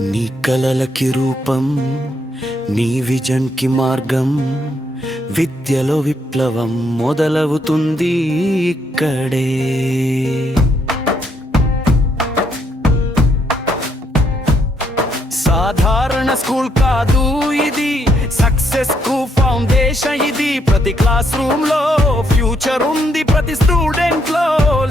నీ కలలకి రూపం, నీ విజన్ కి మార్గం, విద్యలో విప్లవం మొదలవుతుంది ఇక్కడే. సాధారణ స్కూల్ కాదు ఇది, సక్సెస్ కు ఫౌండేషన్ ఇది. ప్రతి క్లాస్ రూమ్ లో ఫ్యూచర్ ఉంది, ప్రతి స్టూడెంట్ లో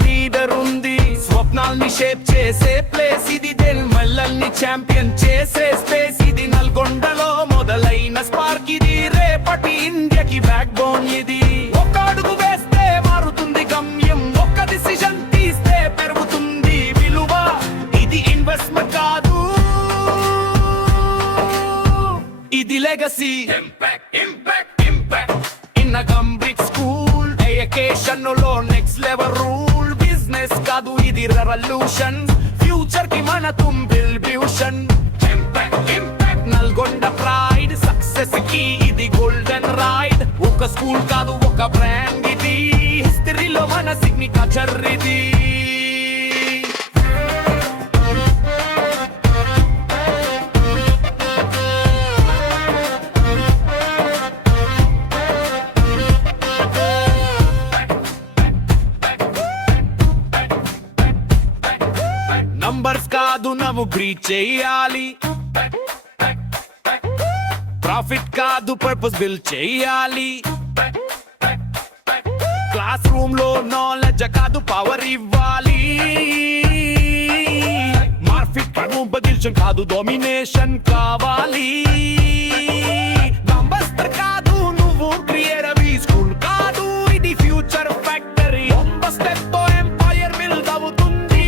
లీడర్ ఉంది. స్వప్నాల్ని షేప్ చేసే ప్లేస్ ఇది, మల్లల్ని ఛాంపియన్ చేసే స్పేస్ ఇది. నల్గొండలో మొదలైన స్పార్క్ ఇది, రేపటి ఇండియాకి బ్యాక్ బోన్ ఇది. ఒక్క అడుగు వేస్తే మారుతుంది గమ్యం, ఒక్క డిసిషన్ తీస్తే పెరుగుతుంది విలువ. ఇది ఇన్వెస్ట్మెంట్ కాదు, ఇది legacy. Impact impact impact in a complete school. Education లో నెక్స్ట్ లెవెల్ రూల్. బిజినెస్ కాదు ఇది రెవల్యూషన్, ఫ్యూచర్ కి మన తుంబిల్బ్యూషన్. Impact impact Nalgonda pride, success కి ఇది గోల్డెన్ రైడ్. ఒక స్కూల్ కాదు ఒక బ్రాండ్ ఇది, హిస్టరీలో మన సిగ్నేచర్ ఇది. నంబర్స్ కాదు నువ్వు బ్రీచ్ చేయాలి, ప్రాఫిట్ కాదు పర్పస్ బిల్డ్ చేయాలి. క్లాస్ రూమ్ లో నాలెడ్జ్ కాదు పవర్ ఇవ్వాలి. మార్ఫిట్ బదిల్షన్ కాదు డామినేషన్ కావాలి. నంబర్స్ కాదు నువ్వు క్రియేట్ అవి, స్కూల్ కాదు ఇది ఫ్యూచర్ ఫ్యాక్టరీ. ఒక్క స్టెప్ తో ఎంపైర్ బిల్డ్ అవుతుంది,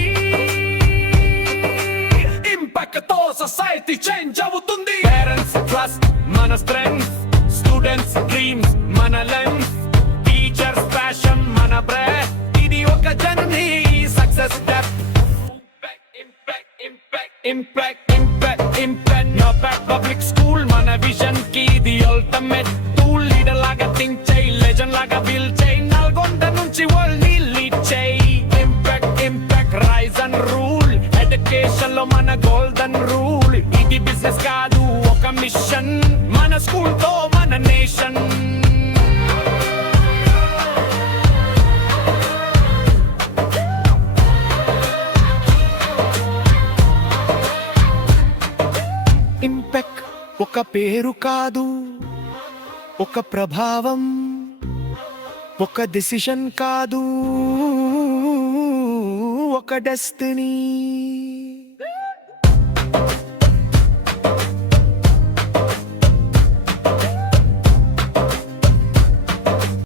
ఇంపాక్ట్ తో సొసైటీ చేంజ్ అవుతుంది. పేరెంట్స్ ట్రస్ట్ మన స్ట్రెంగ్త్, స్టూడెంట్స్ డ్రీమ్స్ మన లెన్స్, టీచర్స్ ప్యాషన్ మన బ్రెత్. ఇది ఒక journey, success step. Impact impact impact నా బ్యాక్ పబ్లిక్ స్కూల్ మన విజన్ కి ఇది అల్టిమేట్ టూల్. లీడర్ లాగా థింక్ చేయి, లెజెండ్ లాగా బిల్డ్ చేయి, నల్గొండ నుంచి వరల్డ్ ని లీడ్ చేయి. Impact impact rise and rule, education లో మన గోల్డెన్ రూల్. ఇది బిజినెస్ కాదు ఒక మిషన్, మన స్కూల్ తో మన నేషన్. ఇంపాక్ట్ ఒక పేరు కాదు, ఒక ప్రభావం, ఒక డెసిషన్ కాదు, ఒక డెస్టినీ.